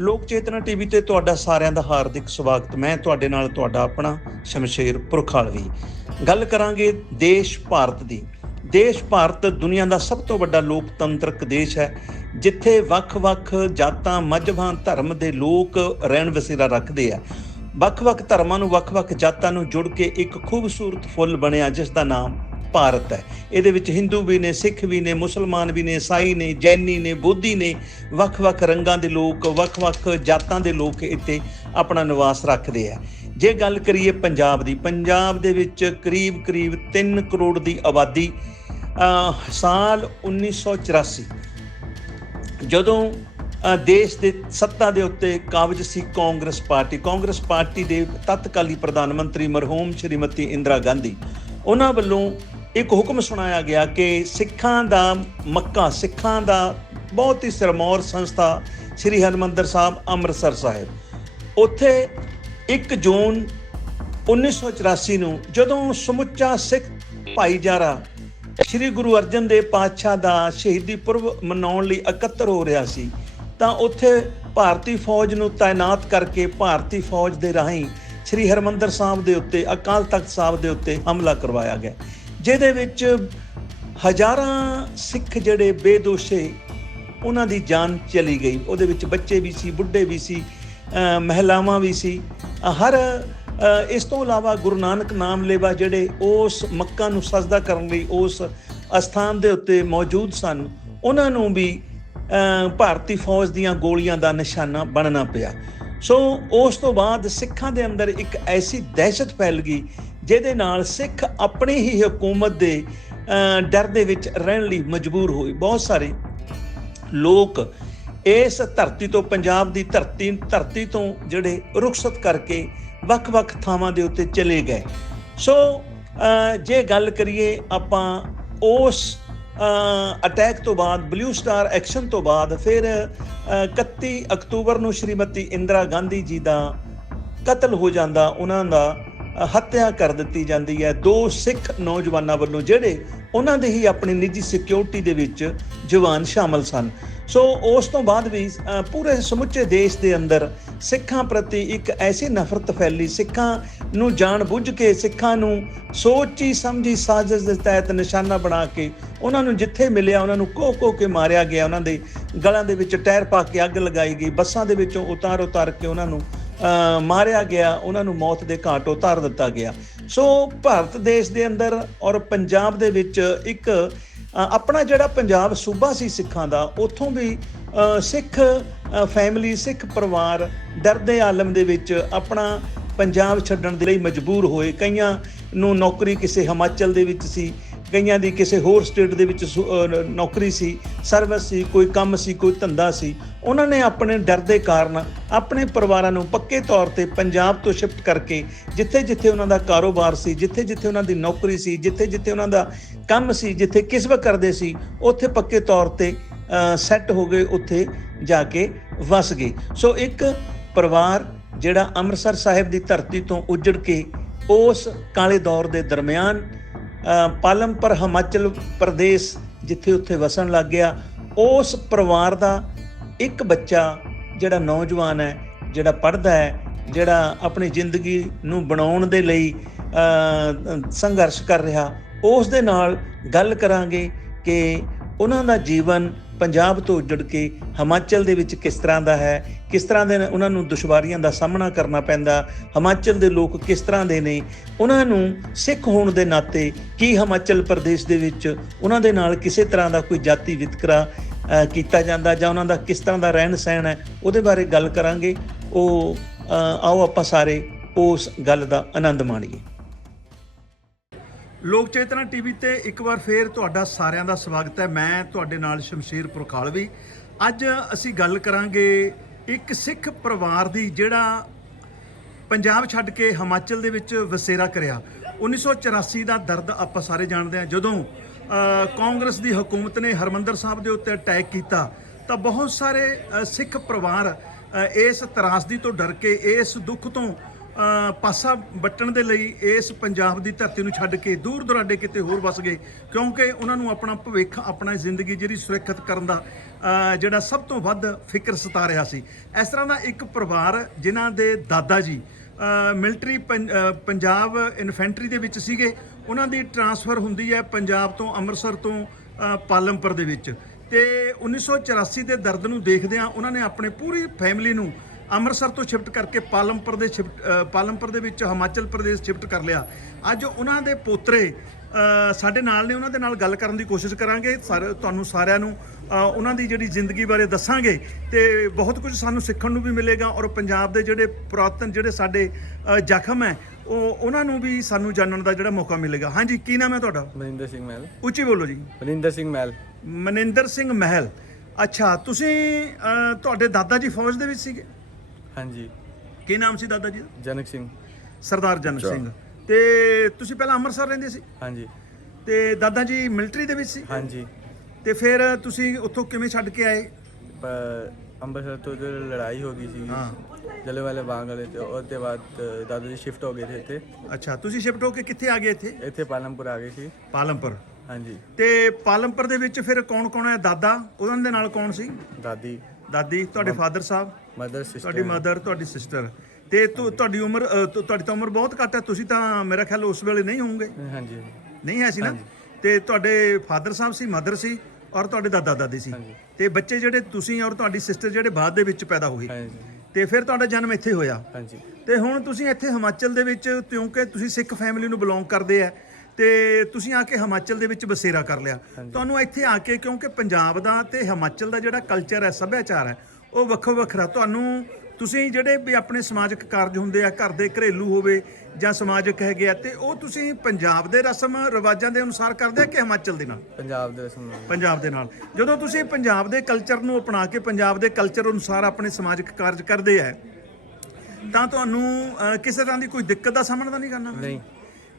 ਲੋਕ ਚੇਤਨਾ ਟੀਵੀ ਤੇ ਤੁਹਾਡਾ ਸਾਰਿਆਂ ਦਾ ਹਾਰਦਿਕ ਸਵਾਗਤ। ਮੈਂ ਤੁਹਾਡੇ ਨਾਲ ਤੁਹਾਡਾ ਆਪਣਾ ਸ਼ਮਸ਼ੇਰ ਪੁਰਖਾਲਵੀ। ਗੱਲ ਕਰਾਂਗੇ ਦੇਸ਼ ਭਾਰਤ ਦੀ। ਦੇਸ਼ ਭਾਰਤ ਦੁਨੀਆ ਦਾ ਸਭ ਤੋਂ ਵੱਡਾ ਲੋਕਤੰਤਰਕ ਦੇਸ਼ ਹੈ, ਜਿੱਥੇ ਵੱਖ-ਵੱਖ ਜਾਤਾਂ ਮਜ਼ਬਾਂ ਧਰਮ ਦੇ ਲੋਕ ਰਹਿਣ ਵਸੇਰਾ ਰੱਖਦੇ ਆ। ਵੱਖ-ਵੱਖ ਧਰਮਾਂ ਨੂੰ, ਵੱਖ-ਵੱਖ ਜਾਤਾਂ ਨੂੰ ਜੁੜ ਕੇ ਇੱਕ ਖੂਬਸੂਰਤ ਫੁੱਲ ਬਣਿਆ, ਜਿਸ ਦਾ ਨਾਮ ਭਾਰਤ ਹੈ। ਇਹਦੇ ਵਿੱਚ ਹਿੰਦੂ ਵੀ ਨੇ, ਸਿੱਖ ਵੀ ਨੇ, ਮੁਸਲਮਾਨ ਵੀ ਨੇ, ਈਸਾਈ ਨੇ, ਜੈਨੀ ਨੇ, ਬੋਧੀ ਨੇ, ਵੱਖ-ਵੱਖ ਰੰਗਾਂ ਦੇ ਲੋਕ, ਵੱਖ-ਵੱਖ ਜਾਤਾਂ ਦੇ ਲੋਕ ਇੱਥੇ ਆਪਣਾ ਨਿਵਾਸ ਰੱਖਦੇ ਆ। ਜੇ ਗੱਲ ਕਰੀਏ ਪੰਜਾਬ ਦੀ, ਪੰਜਾਬ ਦੇ ਵਿੱਚ ਕਰੀਬ-ਕਰੀਬ 3 ਕਰੋੜ ਦੀ ਆਬਾਦੀ ਅਹ ਸਾਲ 1984 ਜਦੋਂ ਦੇਸ਼ ਦੇ ਸੱਤਾ ਦੇ ਉੱਤੇ ਕਾਬਜ ਸੀ ਕਾਂਗਰਸ ਪਾਰਟੀ ਕਾਂਗਰਸ ਪਾਰਟੀ ਦੇ ਤਤਕਾਲੀ ਪ੍ਰਧਾਨ ਮੰਤਰੀ ਮਰਹੂਮ ਸ਼੍ਰੀਮਤੀ ਇੰਦਰਾ ਗਾਂਧੀ। ਉਹਨਾਂ ਵੱਲੋਂ ਇੱਕ ਹੁਕਮ ਸੁਣਾਇਆ ਗਿਆ ਕਿ ਸਿੱਖਾਂ ਦਾ ਮੱਕਾ, ਸਿੱਖਾਂ ਦਾ ਬਹੁਤ ਹੀ ਸਿਰਮੌਰ ਸੰਸਥਾ ਸ੍ਰੀ ਹਰਮੰਦਰ ਸਾਹਿਬ, ਅੰਮ੍ਰਿਤਸਰ ਸਾਹਿਬ। ਉੱਥੇ 1 ਜੂਨ 1984 ਨੂੰ ਜਦੋਂ ਸਮੁੱਚਾ ਸਿੱਖ ਭਾਈਚਾਰਾ ਸ੍ਰੀ ਗੁਰੂ ਅਰਜਨ ਦੇਵ ਪਾਤਸ਼ਾਹ ਦਾ ਸ਼ਹੀਦੀ ਪੁਰਬ ਮਨਾਉਣ ਲਈ ਇਕੱਤਰ ਹੋ ਰਿਹਾ ਸੀ, ਤਾਂ ਉੱਥੇ ਭਾਰਤੀ ਫੌਜ ਨੂੰ ਤਾਇਨਾਤ ਕਰਕੇ ਭਾਰਤੀ ਫੌਜ ਦੇ ਰਾਹੀਂ ਸ੍ਰੀ ਹਰਮੰਦਰ ਸਾਹਿਬ ਦੇ ਉੱਤੇ, ਅਕਾਲ ਤਖਤ ਸਾਹਿਬ ਦੇ ਉੱਤੇ ਹਮਲਾ ਕਰਵਾਇਆ ਗਿਆ। ਜਿਹਦੇ ਵਿੱਚ ਹਜ਼ਾਰਾਂ ਸਿੱਖ ਜਿਹੜੇ ਬੇਦੋਸ਼ੇ, ਉਹਨਾਂ ਦੀ ਜਾਨ ਚਲੀ ਗਈ। ਉਹਦੇ ਵਿੱਚ ਬੱਚੇ ਵੀ ਸੀ, ਬੁੱਢੇ ਵੀ ਸੀ ਮਹਿਲਾਵਾਂ ਵੀ ਸੀ। ਹਰ ਇਸ ਤੋਂ ਇਲਾਵਾ ਗੁਰੂ ਨਾਨਕ ਨਾਮ ਲੇਵਾ ਜਿਹੜੇ ਉਸ ਮੱਕਾ ਨੂੰ ਸਜਦਾ ਕਰਨ ਲਈ ਉਸ ਅਸਥਾਨ ਦੇ ਉੱਤੇ ਮੌਜੂਦ ਸਨ, ਉਹਨਾਂ ਨੂੰ ਵੀ ਭਾਰਤੀ ਫੌਜ ਦੀਆਂ ਗੋਲੀਆਂ ਦਾ ਨਿਸ਼ਾਨਾ ਬਣਨਾ ਪਿਆ। ਸੋ ਉਸ ਤੋਂ ਬਾਅਦ ਸਿੱਖਾਂ ਦੇ ਅੰਦਰ ਇੱਕ ਐਸੀ ਦਹਿਸ਼ਤ ਫੈਲ ਗਈ ਜਿਹਦੇ ਨਾਲ ਸਿੱਖ ਆਪਣੀ ਹੀ ਹਕੂਮਤ ਦੇ ਡਰ ਦੇ ਵਿੱਚ ਰਹਿਣ ਲਈ ਮਜਬੂਰ ਹੋਏ। ਬਹੁਤ ਸਾਰੇ ਲੋਕ ਇਸ ਧਰਤੀ ਤੋਂ ਪੰਜਾਬ ਦੀ ਧਰਤੀ ਧਰਤੀ ਤੋਂ ਜਿਹੜੇ ਰੁਖਸਤ ਕਰਕੇ ਵੱਖ-ਵੱਖ ਥਾਵਾਂ ਦੇ ਉੱਤੇ ਚਲੇ ਗਏ। ਸੋ ਜੇ ਗੱਲ ਕਰੀਏ ਆਪਾਂ ਉਸ ਅਟੈਕ ਤੋਂ ਬਾਅਦ ਬਲੂ ਸਟਾਰ ਐਕਸ਼ਨ ਤੋਂ ਬਾਅਦ ਫਿਰ ਅਹ, 31 ਅਕਤੂਬਰ ਨੂੰ ਸ਼੍ਰੀਮਤੀ ਇੰਦਰਾ ਗਾਂਧੀ ਜੀ ਦਾ ਕਤਲ ਹੋ ਜਾਂਦਾ ਉਹਨਾਂ ਦਾ ਹੱਤਿਆ ਕਰ ਦਿੱਤੀ ਜਾਂਦੀ ਹੈ। ਦੋ ਸਿੱਖ ਨੌਜਵਾਨਾਂ ਵੱਲੋਂ ਜਿਹੜੇ ਉਹਨਾਂ ਦੇ ਹੀ ਆਪਣੀ ਨਿੱਜੀ ਸਿਕਿਉਰਿਟੀ ਦੇ ਵਿੱਚ ਜਵਾਨ ਸ਼ਾਮਲ ਸਨ। ਸੋ ਉਸ ਤੋਂ ਬਾਅਦ ਵੀ ਪੂਰੇ ਸਮੁੱਚੇ ਦੇਸ਼ ਦੇ ਅੰਦਰ ਸਿੱਖਾਂ ਪ੍ਰਤੀ ਇੱਕ ਐਸੀ ਨਫ਼ਰਤ ਫੈਲੀ। ਸਿੱਖਾਂ ਨੂੰ ਜਾਣ ਬੁੱਝ ਕੇ, ਸਿੱਖਾਂ ਨੂੰ ਸੋਚੀ ਸਮਝੀ ਸਾਜ਼ਿਸ਼ ਦੇ ਤਹਿਤ ਨਿਸ਼ਾਨਾ ਬਣਾ ਕੇ ਉਹਨਾਂ ਨੂੰ ਜਿੱਥੇ ਮਿਲਿਆ, ਉਹਨਾਂ ਨੂੰ ਕੋਹ ਕੋਹ ਕੇ ਮਾਰਿਆ ਗਿਆ। ਉਹਨਾਂ ਦੇ ਗਲਾਂ ਦੇ ਵਿੱਚ ਟਾਇਰ ਪਾ ਕੇ ਅੱਗ ਲਗਾਈ ਗਈ। ਬੱਸਾਂ ਦੇ ਵਿੱਚੋਂ ਉਤਾਰ ਉਤਾਰ ਕੇ ਉਹਨਾਂ ਨੂੰ ਮਾਰਿਆ ਗਿਆ, ਉਹਨਾਂ ਨੂੰ ਮੌਤ ਦੇ ਘਾਟ ਉਤਾਰ ਦਿੱਤਾ ਗਿਆ। ਸੋ ਭਾਰਤ ਦੇਸ਼ ਦੇ ਅੰਦਰ ਔਰ ਪੰਜਾਬ ਦੇ ਵਿੱਚ ਇੱਕ ਆਪਣਾ ਜਿਹੜਾ ਪੰਜਾਬ ਸੂਬਾ ਸੀ ਸਿੱਖਾਂ ਦਾ, ਉੱਥੋਂ ਵੀ ਸਿੱਖ ਫੈਮਿਲੀ ਸਿੱਖ ਪਰਿਵਾਰ ਡਰਦੇ ਆਲਮ ਦੇ ਵਿੱਚ ਆਪਣਾ ਪੰਜਾਬ ਛੱਡਣ ਦੇ ਲਈ ਮਜਬੂਰ ਹੋਏ। ਕਈਆਂ ਨੂੰ ਨੌਕਰੀ ਕਿਸੇ ਹਿਮਾਚਲ ਦੇ ਵਿੱਚ ਸੀ ਕਈਆਂ ਦੀ ਕਿਸੇ ਹੋਰ ਸਟੇਟ ਦੇ ਵਿੱਚ ਸੁ- ਨੌਕਰੀ ਸੀ ਸਰਵਿਸ ਸੀ, ਕੋਈ ਕੰਮ ਸੀ, ਕੋਈ ਧੰਦਾ ਸੀ, ਉਹਨਾਂ ਨੇ ਆਪਣੇ ਡਰ ਦੇ ਕਾਰਨ ਆਪਣੇ ਪਰਿਵਾਰਾਂ ਨੂੰ ਪੱਕੇ ਤੌਰ ਤੇ ਪੰਜਾਬ ਤੋਂ ਸ਼ਿਫਟ ਕਰਕੇ ਜਿੱਥੇ-ਜਿੱਥੇ ਉਹਨਾਂ ਦਾ ਕਾਰੋਬਾਰ ਸੀ, ਜਿੱਥੇ-ਜਿੱਥੇ ਉਹਨਾਂ ਦੀ ਨੌਕਰੀ ਸੀ, ਜਿੱਥੇ-ਜਿੱਥੇ ਉਹਨਾਂ ਦਾ ਕੰਮ ਸੀ, ਜਿੱਥੇ ਕਿਸਬਤ ਕਰਦੇ ਸੀ, ਉੱਥੇ ਪੱਕੇ ਤੌਰ ਤੇ ਸੈੱਟ ਹੋ ਗਏ, ਉੱਥੇ ਜਾ ਕੇ ਵਸ ਗਏ। ਸੋ ਇੱਕ ਪਰਿਵਾਰ ਜਿਹੜਾ ਅੰਮ੍ਰਿਤਸਰ ਸਾਹਿਬ ਦੀ ਧਰਤੀ ਤੋਂ ਉੱਜੜ ਕੇ ਉਸ ਕਾਲੇ ਦੌਰ ਦੇ ਦਰਮਿਆਨ ਅ, ਪਾਲਮਪੁਰ ਹਿਮਾਚਲ ਪ੍ਰਦੇਸ਼ ਜਿੱਥੇ ਉੱਥੇ ਵਸਣ ਲੱਗ ਗਿਆ ਉਸ ਪਰਿਵਾਰ ਦਾ ਇੱਕ ਬੱਚਾ ਜਿਹੜਾ ਨੌਜਵਾਨ ਹੈ ਜਿਹੜਾ ਪੜ੍ਹਦਾ ਹੈ ਜਿਹੜਾ ਆਪਣੀ ਜ਼ਿੰਦਗੀ ਨੂੰ ਬਣਾਉਣ ਦੇ ਲਈ ਸੰਘਰਸ਼ ਕਰ ਰਿਹਾ ਉਸ ਦੇ ਨਾਲ ਗੱਲ ਕਰਾਂਗੇ ਕਿ ਉਹਨਾਂ ਦਾ ਜੀਵਨ ਪੰਜਾਬ ਤੋਂ ਉੱਜੜ ਕੇ ਹਿਮਾਚਲ ਦੇ ਵਿੱਚ ਕਿਸ ਤਰ੍ਹਾਂ ਦਾ ਹੈ, ਕਿਸ ਤਰ੍ਹਾਂ ਦੇ ਉਹਨਾਂ ਨੂੰ ਦੁਸ਼ਵਾਰੀਆਂ ਦਾ ਸਾਹਮਣਾ ਕਰਨਾ ਪੈਂਦਾ, ਹਿਮਾਚਲ ਦੇ ਲੋਕ ਕਿਸ ਤਰ੍ਹਾਂ ਦੇ ਨੇ, ਉਹਨਾਂ ਨੂੰ ਸਿੱਖ ਹੋਣ ਦੇ ਨਾਤੇ ਕੀ ਹਿਮਾਚਲ ਪ੍ਰਦੇਸ਼ ਦੇ ਵਿੱਚ ਉਹਨਾਂ ਦੇ ਨਾਲ ਕਿਸੇ ਤਰ੍ਹਾਂ ਦਾ ਕੋਈ ਜਾਤੀ ਵਿਤਕਰਾ ਕੀਤਾ ਜਾਂਦਾ ਜਾਂ ਉਹਨਾਂ ਦਾ ਕਿਸ ਤਰ੍ਹਾਂ ਦਾ ਰਹਿਣ ਸਹਿਣ ਹੈ, ਉਹਦੇ ਬਾਰੇ ਗੱਲ ਕਰਾਂਗੇ। ਉਹ ਆਓ ਆਪਾਂ ਸਾਰੇ ਉਸ ਗੱਲ ਦਾ ਆਨੰਦ ਮਾਣੀਏ। ਲੋਕ ਚੇਤਨਾ ਟੀਵੀ ਤੇ ਇੱਕ ਵਾਰ ਫੇਰ ਤੁਹਾਡਾ ਸਾਰਿਆਂ ਦਾ ਸਵਾਗਤ ਹੈ। ਮੈਂ ਤੁਹਾਡੇ ਨਾਲ ਸ਼ਮਸ਼ੀਰ ਪੁਰਖਾਲਵੀ ਅੱਜ ਅਸੀਂ ਗੱਲ ਕਰਾਂਗੇ ਇੱਕ ਸਿੱਖ ਪਰਿਵਾਰ ਦੀ ਜਿਹੜਾ ਪੰਜਾਬ ਛੱਡ ਕੇ ਹਿਮਾਚਲ ਦੇ ਵਿੱਚ ਵਸੇਰਾ ਕਰਿਆ। 1984 ਦਾ ਦਰਦ ਆਪਾਂ ਸਾਰੇ ਜਾਣਦੇ ਹਾਂ। ਜਦੋਂ ਕਾਂਗਰਸ ਦੀ ਹਕੂਮਤ ਨੇ ਹਰਮੰਦਰ ਸਾਹਿਬ ਦੇ ਉੱਤੇ ਅਟੈਕ ਕੀਤਾ, ਤਾਂ ਬਹੁਤ ਸਾਰੇ ਸਿੱਖ ਪਰਿਵਾਰ ਇਸ ਤਰਾਸਦੀ ਤੋਂ ਡਰ ਕੇ, ਇਸ ਦੁੱਖ ਤੋਂ ਪਾਸਾ ਵੱਟਣ ਦੇ ਲਈ ਇਸ ਪੰਜਾਬ ਦੀ ਧਰਤੀ ਨੂੰ ਛੱਡ ਕੇ ਦੂਰ ਦੁਰਾਡੇ ਕਿਤੇ ਹੋਰ ਵਸ ਗਏ, ਕਿਉਂਕਿ ਉਹਨਾਂ ਨੂੰ ਆਪਣਾ ਭਵਿੱਖ, ਆਪਣਾ ਜ਼ਿੰਦਗੀ ਜਿਹੜੀ ਸੁਰੱਖਿਅਤ ਕਰਨ ਦਾ ਜਿਹੜਾ ਸਭ ਤੋਂ ਵੱਧ ਫਿਕਰ ਸਤਾ ਰਿਹਾ ਸੀ। ਇਸ ਤਰ੍ਹਾਂ ਦਾ ਇੱਕ ਪਰਿਵਾਰ ਜਿਨ੍ਹਾਂ ਦੇ ਦਾਦਾ ਜੀ ਮਿਲਟਰੀ ਪੰਜਾਬ ਇਨਫੈਂਟਰੀ ਦੇ ਵਿੱਚ ਸੀਗੇ, ਉਹਨਾਂ ਦੀ ਟਰਾਂਸਫਰ ਹੁੰਦੀ ਹੈ ਪੰਜਾਬ ਤੋਂ ਅੰਮ੍ਰਿਤਸਰ ਤੋਂ ਪਾਲਮਪੁਰ ਦੇ ਵਿੱਚ। ਤੇ 1984 ਦੇ ਦਰਦ ਨੂੰ ਦੇਖਦਿਆਂ ਉਹਨਾਂ ਨੇ ਆਪਣੇ ਪੂਰੀ ਫੈਮਿਲੀ ਨੂੰ ਅੰਮ੍ਰਿਤਸਰ ਤੋਂ ਸ਼ਿਫਟ ਕਰਕੇ ਪਾਲਮਪੁਰ ਦੇ ਸ਼ਿਫਟ ਪਾਲਮਪੁਰ ਦੇ ਵਿੱਚ ਹਿਮਾਚਲ ਪ੍ਰਦੇਸ਼ ਸ਼ਿਫਟ ਕਰ ਲਿਆ। ਅੱਜ ਉਹਨਾਂ ਦੇ ਪੋਤਰੇ ਸਾਡੇ ਨਾਲ ਨੇ ਉਹਨਾਂ ਦੇ ਨਾਲ ਗੱਲ ਕਰਨ ਦੀ ਕੋਸ਼ਿਸ਼ ਕਰਾਂਗੇ। ਸਾਰੇ ਤੁਹਾਨੂੰ ਸਾਰਿਆਂ ਨੂੰ ਉਹਨਾਂ ਦੀ ਜਿਹੜੀ ਜ਼ਿੰਦਗੀ ਬਾਰੇ ਦੱਸਾਂਗੇ ਤੇ ਬਹੁਤ ਕੁਝ ਸਾਨੂੰ ਸਿੱਖਣ ਨੂੰ ਵੀ ਮਿਲੇਗਾ ਔਰ ਪੰਜਾਬ ਦੇ ਜਿਹੜੇ ਪੁਰਾਤਨ ਜਿਹੜੇ ਸਾਡੇ ਜ਼ਖਮ ਹੈ ਉਹ ਉਹਨਾਂ ਨੂੰ ਵੀ ਸਾਨੂੰ ਜਾਣਨ ਦਾ ਜਿਹੜਾ ਮੌਕਾ ਮਿਲੇਗਾ। ਹਾਂਜੀ ਕੀ ਨਾਮ ਹੈ ਤੁਹਾਡਾ? ਮਨਿੰਦਰ ਸਿੰਘ ਮਹਿਲ। ਉੱਚੀ ਬੋਲੋ ਜੀ। ਮਨਿੰਦਰ ਸਿੰਘ ਮਹਿਲ। ਮਨਿੰਦਰ ਸਿੰਘ ਮਹਿਲ। ਅੱਛਾ ਤੁਸੀਂ ਤੁਹਾਡੇ ਦਾਦਾ ਜੀ ਫੌਜ ਦੇ ਵਿੱਚ ਸੀਗੇ? ਹਾਂਜੀ। ਕੀ ਨਾਮ ਸੀ ਦਾਦਾ ਜੀ ਦਾ? ਜਨਕ ਸਿੰਘ। ਸਰਦਾਰ ਜਨਕ ਸਿੰਘ। ਤੇ ਤੁਸੀਂ ਪਹਿਲਾਂ ਅੰਮ੍ਰਿਤਸਰ ਰਹਿੰਦੇ ਸੀ? ਹਾਂਜੀ। ਤੇ ਦਾਦਾ ਜੀ ਮਿਲਟਰੀ ਦੇ ਵਿੱਚ ਸੀ? ਹਾਂਜੀ। ਤੇ ਫਿਰ ਤੁਸੀਂ ਉੱਥੋਂ ਕਿਵੇਂ ਛੱਡ ਕੇ ਆਏ? ਅੰਮ੍ਰਿਤਸਰ ਤੋਂ ਜੋ ਲੜਾਈ ਹੋ ਗਈ ਸੀ ਹਾਂ। ਜਲੇ ਵਾਲੇ ਬਾਗ ਵਾਲੇ ਤੇ ਉਹਦੇ ਬਾਅਦ ਅ, ਦਾਦਾ ਜੀ ਸ਼ਿਫਟ ਹੋ ਗਏ ਥੇ ਇੱਥੇ। ਅੱਛਾ ਤੁਸੀਂ ਸ਼ਿਫਟ ਹੋ ਕੇ ਕਿੱਥੇ ਆ ਗਏ ਇੱਥੇ? ਇੱਥੇ ਪਾਲਮਪੁਰ ਆ ਗਏ ਸੀ। ਪਾਲਮਪੁਰ। ਹਾਂਜੀ। ਤੇ ਪਾਲਮਪੁਰ ਦੇ ਵਿੱਚ ਫਿਰ ਕੌਣ ਕੌਣ ਹੈ? ਦਾਦਾ ਉਹਨਾਂ ਦੇ ਨਾਲ ਕੌਣ ਸੀ? ਦਾਦੀ। ਦਾਦੀ ਤੁਹਾਡੇ ਫਾਦਰ ਸਾਹਿਬ? ਮਦਰ ਤੁਹਾਡੀ ਸਿਸਟਰ ਮਦਰ ਤੁਹਾਡੀ ਸਿਸਟਰ ਤੇ ਤੁ- ਤੁਹਾਡੀ ਉਮਰ ਅ, ਤੁ- ਤੁਹਾਡੀ ਤਾਂ ਉਮਰ ਬਹੁਤ ਘੱਟ ਹੈ। ਤੁਸੀਂ ਤਾਂ ਮੇਰਾ ਖਿਆਲ ਉਸ ਵੇਲੇ ਨਹੀਂ ਹੋਵੋਗੇ। ਹਾਂਜੀ। ਨਹੀਂ ਹੈ ਸੀ ਨਾ? ਤੇ ਤੁਹਾਡੇ ਫਾਦਰ ਸਾਹਿਬ ਸੀ ਮਦਰ ਸੀ ਔਰ ਤੁਹਾਡੇ ਦਾਦਾ ਦਾਦੀ ਸੀ। ਹਾਂਜੀ। ਤੇ ਬੱਚੇ ਜਿਹੜੇ ਤੁਸੀਂ ਔਰ ਤੁਹਾਡੀ ਸਿਸਟਰ ਜਿਹੜੇ ਬਾਅਦ ਦੇ ਵਿੱਚ ਪੈਦਾ ਹੋਏ। ਹਾਂਜੀ। ਤੇ ਫਿਰ ਤੁਹਾਡਾ ਜਨਮ ਇੱਥੇ ਹੋਇਆ। ਹਾਂਜੀ। ਤੇ ਹੁਣ ਤੁਸੀਂ ਇੱਥੇ ਹਿਮਾਚਲ ਦੇ ਵਿੱਚ ਕਿਉਂਕਿ ਤੁਸੀਂ ਸਿੱਖ ਫੈਮਿਲੀ ਨੂੰ ਬਿਲੋਂਗ ਕਰਦੇ ਆ ਤੇ ਤੁਸੀਂ ਆ ਕੇ ਹਿਮਾਚਲ ਦੇ ਵਿੱਚ ਬਸੇਰਾ ਕਰ ਲਿਆ। ਤੁਹਾਨੂੰ ਇੱਥੇ ਆ ਕੇ ਕਿਉਂਕਿ ਪੰਜਾਬ ਦਾ ਤੇ ਹਿਮਾਚਲ ਦਾ ਜਿਹੜਾ ਕਲਚਰ ਹੈ ਸੱਭਿਆਚਾਰ ਹੈ ਉਹ ਵੱਖੋ ਵੱਖਰਾ ਤੁਹਾਨੂੰ ਤੁਸੀਂ ਜਿਹੜੇ ਵੀ ਆਪਣੇ ਸਮਾਜਿਕ ਕਾਰਜ ਹੁੰਦੇ ਆ ਘਰ ਦੇ ਘਰੇਲੂ ਹੋਵੇ ਜਾਂ ਸਮਾਜਿਕ ਹੈਗੇ ਆ ਤੇ ਉਹ ਤੁਸੀਂ ਪੰਜਾਬ ਦੇ ਰਸਮ ਰਿਵਾਜਾਂ ਦੇ ਅਨੁਸਾਰ ਕਰਦੇ ਆ ਕਿ ਹਿਮਾਚਲ ਦੇ ਨਾਲ? ਪੰਜਾਬ ਦੇ ਰਸਮ ਪੰਜਾਬ ਦੇ ਨਾਲ। ਜਦੋਂ ਤੁਸੀਂ ਪੰਜਾਬ ਦੇ ਕਲਚਰ ਨੂੰ ਅਪਣਾ ਕੇ ਪੰਜਾਬ ਦੇ ਕਲਚਰ ਅਨੁਸਾਰ ਆਪਣੇ ਸਮਾਜਿਕ ਕਾਰਜ ਕਰਦੇ ਆ ਤਾਂ ਤੁਹਾਨੂੰ ਅਹ, ਕਿਸੇ ਤਰ੍ਹਾਂ ਦੀ ਕੋਈ ਦਿੱਕਤ ਦਾ ਸਾਹਮਣਾ ਤਾਂ ਨਹੀਂ ਕਰਨਾ? ਨਹੀਂ।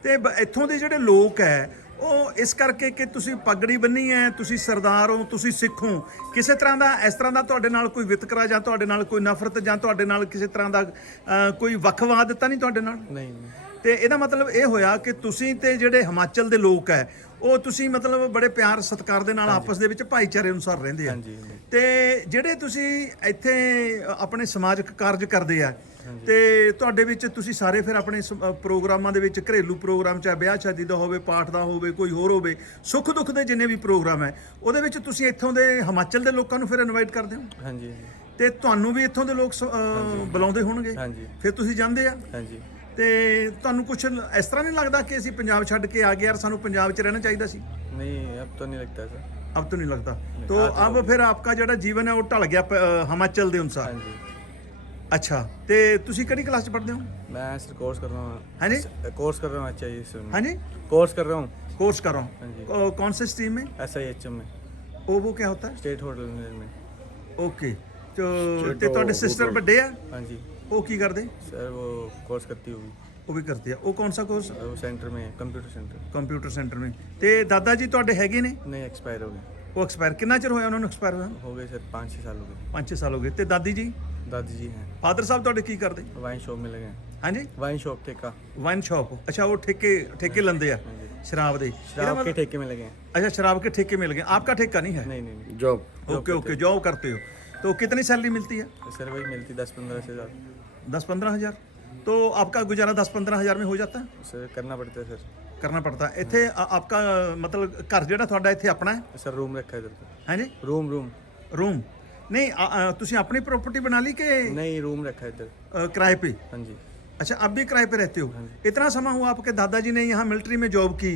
ਤੇ ਬ- ਇੱਥੋਂ ਦੇ ਜਿਹੜੇ ਲੋਕ ਹੈ ਉਹ ਇਸ ਕਰਕੇ ਕਿ ਤੁਸੀਂ ਪਗੜੀ ਬੰਨੀ ਹੈ ਤੁਸੀਂ ਸਰਦਾਰ ਹੋ ਤੁਸੀਂ ਸਿੱਖ ਹੋ। ਕਿਸੇ ਤਰ੍ਹਾਂ ਦਾ ਇਸ ਤਰ੍ਹਾਂ ਦਾ ਤੁਹਾਡੇ ਨਾਲ ਕੋਈ ਵਿਤਕਰਾ ਜਾਂ ਤੁਹਾਡੇ ਨਾਲ ਕੋਈ ਨਫ਼ਰਤ ਜਾਂ ਤੁਹਾਡੇ ਨਾਲ ਕਿਸੇ ਤਰ੍ਹਾਂ ਦਾ ਅਹ, ਕੋਈ ਵੱਖਵਾਦ ਤਾਂ ਨਹੀਂ ਤੁਹਾਡੇ ਨਾਲ? ਨਹੀਂ ਤੇ ਇਹਦਾ ਮਤਲਬ ਇਹ ਹੋਇਆ ਕਿ ਤੁਸੀਂ ਤੇ ਜਿਹੜੇ ਹਿਮਾਚਲ ਦੇ ਲੋਕ ਹੈ ਉਹ ਤੁਸੀਂ ਮਤਲਬ ਬੜੇ ਪਿਆਰ ਸਤਿਕਾਰ ਦੇ ਨਾਲ ਆਪਸ ਦੇ ਵਿੱਚ ਭਾਈਚਾਰੇ ਅਨੁਸਾਰ ਰਹਿੰਦੇ ਆ। ਤੇ ਜਿਹੜੇ ਤੁਸੀਂ ਇੱਥੇ ਆਪਣੇ ਸਮਾਜਿਕ ਕਾਰਜ ਕਰਦੇ ਆ ਤੇ ਤੁਹਾਡੇ ਵਿੱਚ ਤੁਸੀਂ ਸਾਰੇ ਫਿਰ ਆਪਣੇ ਪ੍ਰੋਗਰਾਮਾਂ ਦੇ ਵਿੱਚ ਘਰੇਲੂ ਪ੍ਰੋਗਰਾਮ ਚਾਹੇ ਵਿਆਹ ਸ਼ਾਦੀ ਦਾ ਹੋਵੇ ਪਾਠ ਦਾ ਹੋਵੇ ਕੋਈ ਹੋਰ ਹੋਵੇ ਸੁੱਖ ਦੁੱਖ ਦੇ ਜਿੰਨੇ ਵੀ ਪ੍ਰੋਗਰਾਮ ਹੈ ਉਹਦੇ ਵਿੱਚ ਤੁਸੀਂ ਇੱਥੋਂ ਦੇ ਹਿਮਾਚਲ ਦੇ ਲੋਕਾਂ ਨੂੰ ਫਿਰ ਇਨਵਾਈਟ ਕਰਦੇ ਹੋ? ਹਾਂਜੀ ਤੇ ਤੁਹਾਨੂੰ ਵੀ ਇੱਥੋਂ ਦੇ ਲੋਕ ਬੁਲਾਉਂਦੇ ਹੋਣਗੇ? ਹਾਂਜੀ। ਫਿਰ ਤੁਸੀਂ ਜਾਂਦੇ ਆ? ਹਾਂਜੀ। ਤੇ ਤੁਹਾਨੂੰ ਕੁਝ ਇਸ ਤਰ੍ਹਾਂ ਨਹੀਂ ਲੱਗਦਾ ਕਿ ਅਸੀਂ ਪੰਜਾਬ ਛੱਡ ਕੇ ਆ ਗਏ ਯਾਰ ਸਾਨੂੰ ਪੰਜਾਬ 'ਚ ਰਹਿਣਾ ਚਾਹੀਦਾ ਸੀ नहीं अब तो नहीं लगता सर अब तो नहीं लगता तो अब फिर आपका ਜਿਹੜਾ ਜੀਵਨ ਹੈ ਉਹ ਢਲ ਗਿਆ ਪ- ਅ, ਹਿਮਾਚਲ ਦੇ ਅਨੁਸਾਰ हाँ जी ਅੱਛਾ ਤੇ ਤੁਸੀਂ ਕਿਹੜੀ ਕਲਾਸ 'ਚ ਪੜ੍ਹਦੇ ਹੋ मैं सर कोर्स कर रहा हूँ हाँ जी? कोर्स कर रहा हूँ अच्छा ये सर ਹਾਂਜੀ कोर्स कर रहा हूँ कोर्स कर रहा हाँ जी। हूँ कौन से स्ट्रीम में एस आई एच एम में ਉਹ वो क्या होता स्टेट होटल में है ਓਕੇ ਤੇ ਤੇ ਤੁਹਾਡੇ ਸਿਸਟਰ ਵੱਡੇ ਆ हाँ वो की करते सर वो कोर्स करती होगी ਉਹ ਵੀ ਕਰਦੇ ਆ। ਉਹ ਕੌਣ ਸਾ ਕੋਰਸ वो सेंटर में है कंप्यूटर ਕੰਪਿਊਟਰ ਸੈਂਟਰ ਨੇ ਤੇ ਦਾਦਾ ਜੀ ਤੁਹਾਡੇ ਹੈਗੇ ਨੇ? नहीं एक्सपायर हो गए ਉਹ ਐਕਸਪਾਇਰ ਕਿੰਨਾ ਚਿਰ ਹੋਇਆ ਉਹਨਾਂ ਨੂੰ ਐਕਸਪਾਇਰ ਹੋਇਆ? हो गए सर पाँच छः साल हो गए 5-6 ਸਾਲ ਹੋ ਗਏ। ਤੇ ਦਾਦੀ ਜੀ? दादी जी हैं ਫਾਦਰ ਸਾਹਿਬ ਤੁਹਾਡੇ ਕੀ ਕਰਦੇ? वाइन शॉप में लगे हैं ਹਾਂਜੀ? वाइन शॉप ठेका ਵਾਈਨ ਸ਼ਾਪ ਅੱਛਾ ਉਹ ਠੇਕੇ ਠੇਕੇ ਲੰਦੇ ਆ? ਸ਼ਰਾਬ ਦੇ। ਇਹਦਾ शराब के ਮਤਲਬ- ठेके ਅੱਛਾ ਸ਼ਰਾਬ ਕੇ ਠੇਕੇ ਮਿਲ ਗਏ। ਆਪਕਾ ਠੇਕਾ ਨਹੀਂ ਹੈ? नहीं नहीं नहीं ਓਕੇ ਓਕੇ ਜੋਬ ਕਰਤੇ ਹੋ। तो कितनी सैलरी मिलती है तो सर वही मिलती दस पंद्रह से ज़्यादा दस पंद्रह हजार तो आपका गुजारा दस पंद्रह हजार में हो जाता है सर करना पड़ता है सर ਕਰਨਾ ਪੜਤਾ ਹੈ ਇੱਥੇ ਆ- ਆਪਕਾ ਮਤਲਬ ਘਰ ਜਿਹੜਾ ਤੁਹਾਡਾ ਇੱਥੇ ਆਪਣਾ ਹੈ सर रूम रखा है इधर तो ਹਾਂਜੀ रूम रूम ਰੂਮ ਨਹੀਂ ਆ- ਆ, ਤੁਸੀਂ ਆਪਣੀ ਪ੍ਰਾਪਰਟੀ ਬਣਾ ਲੀ ਕਿ नहीं रूम रखा है इधर अ, किराए पे हाँ जी अच्छा अब भी किराए पे रहते हो इतना समा हुआ आपके दादाजी ने यहाँ मिलिट्री में जॉब की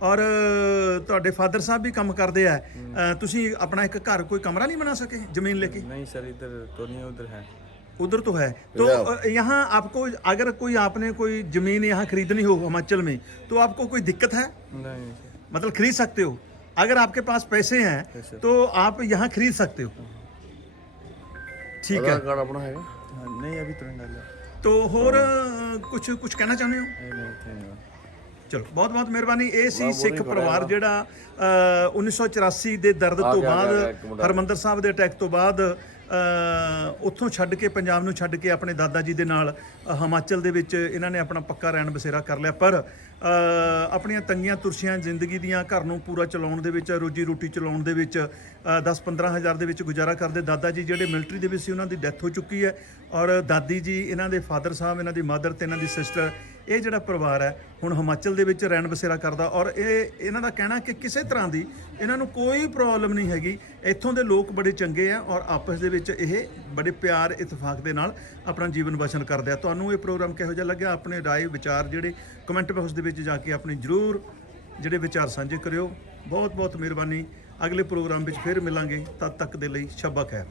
और तो फादर साहब भी कम करते हैं तुम अपना एक घर कोई कमरा नहीं बना सके ज़मीन लेके नहीं सर इधर तो नहीं उधर है उधर तो है तो यहाँ आपको अगर कोई आपने कोई ज़मीन यहाँ खरीदनी हो हिमाचल में तो आपको कोई दिक्कत है नहीं मतलब खरीद सकते हो अगर आपके पास पैसे हैं तो आप यहाँ खरीद सकते हो ठीक है ਕਾਰਡ ਆਪਣਾ नहीं अभी तो नहीं तो और कुछ कुछ कहना चाहते हो नहीं नहीं, नहीं ਚਲੋ ਬਹੁਤ ਬਹੁਤ ਮਿਹਰਬਾਨੀ। ਇਹ ਸੀ ਸਿੱਖ ਪਰਿਵਾਰ ਜਿਹੜਾ ਅ, 1984 ਦੇ ਦਰਦ ਤੋਂ ਬਾਅਦ। ਹਰਮੰਦਰ ਸਾਹਿਬ ਦੇ ਅਟੈਕ ਤੋਂ ਬਾਅਦ ਉੱਥੋਂ ਛੱਡ ਕੇ ਪੰਜਾਬ ਨੂੰ ਛੱਡ ਕੇ ਆਪਣੇ ਦਾਦਾ ਜੀ ਦੇ ਨਾਲ ਹਿਮਾਚਲ ਦੇ ਵਿੱਚ ਇਹਨਾਂ ਨੇ ਆਪਣਾ ਪੱਕਾ ਰਹਿਣ ਬਸੇਰਾ ਕਰ ਲਿਆ। ਪਰ ਆਪਣੀਆਂ ਤੰਗੀਆਂ ਤੁਰਸ਼ੀਆਂ ਜ਼ਿੰਦਗੀ ਦੀਆਂ ਘਰ ਨੂੰ ਪੂਰਾ ਚਲਾਉਣ ਦੇ ਵਿੱਚ ਰੋਜੀ ਰੋਟੀ ਚਲਾਉਣ ਦੇ ਵਿੱਚ 10-15 ਹਜ਼ਾਰ ਦੇ ਵਿੱਚ ਗੁਜ਼ਾਰਾ ਕਰਦੇ ਦਾਦਾ ਜੀ ਜਿਹੜੇ ਮਿਲਟਰੀ ਦੇ ਵਿੱਚ ਸੀ ਉਹਨਾਂ ਦੀ ਡੈਥ ਹੋ ਚੁੱਕੀ ਹੈ। ਔਰ ਦਾਦੀ ਜੀ ਇਹਨਾਂ ਦੇ ਫਾਦਰ ਸਾਹਿਬ ਇਹਨਾਂ ਦੀ ਮਦਰ ਤੇ ਇਹਨਾਂ ਦੀ ਸਿਸਟਰ ਇਹ ਜਿਹੜਾ ਪਰਿਵਾਰ ਹੈ, ਹੁਣ ਹਿਮਾਚਲ ਦੇ ਵਿੱਚ ਰਹਿਣ ਬਸੇਰਾ ਕਰਦਾ ਔਰ ਇਹ ਇਹਨਾਂ ਦਾ ਕਹਿਣਾ ਕਿ ਕਿਸੇ ਤਰ੍ਹਾਂ ਦੀ ਇਹਨਾਂ ਨੂੰ ਕੋਈ ਪ੍ਰੋਬਲਮ ਨਹੀਂ ਹੈਗੀ। ਇੱਥੋਂ ਦੇ ਲੋਕ ਬੜੇ ਚੰਗੇ ਆ ਔਰ ਆਪਸ ਦੇ ਵਿੱਚ ਇਹ ਬੜੇ ਪਿਆਰ, ਇਤਫਾਕ ਦੇ ਨਾਲ ਆਪਣਾ ਜੀਵਨ ਬਸਰ ਕਰਦੇ ਆ। ਤੁਹਾਨੂੰ ਇਹ ਪ੍ਰੋਗਰਾਮ ਕਿਹੋ ਜਿਹਾ ਲੱਗਿਆ? ਆਪਣੇ ਰਾਏ, ਵਿਚਾਰ ਜਿਹੜੇ ਕਮੈਂਟ ਬਾਕਸ ਦੇ ਵਿੱਚ ਜਾ ਕੇ ਆਪਣੇ ਜਰੂਰ ਜਿਹੜੇ ਵਿਚਾਰ ਸਾਂਝੇ ਕਰਿਓ। ਬਹੁਤ ਬਹੁਤ ਮਿਹਰਬਾਨੀ। ਅਗਲੇ ਪ੍ਰੋਗਰਾਮ ਵਿੱਚ ਫਿਰ ਮਿਲਾਂਗੇ। ਤਦ ਤੱਕ ਦੇ ਲਈ ਸ਼ਬਕ ਖੈਰ।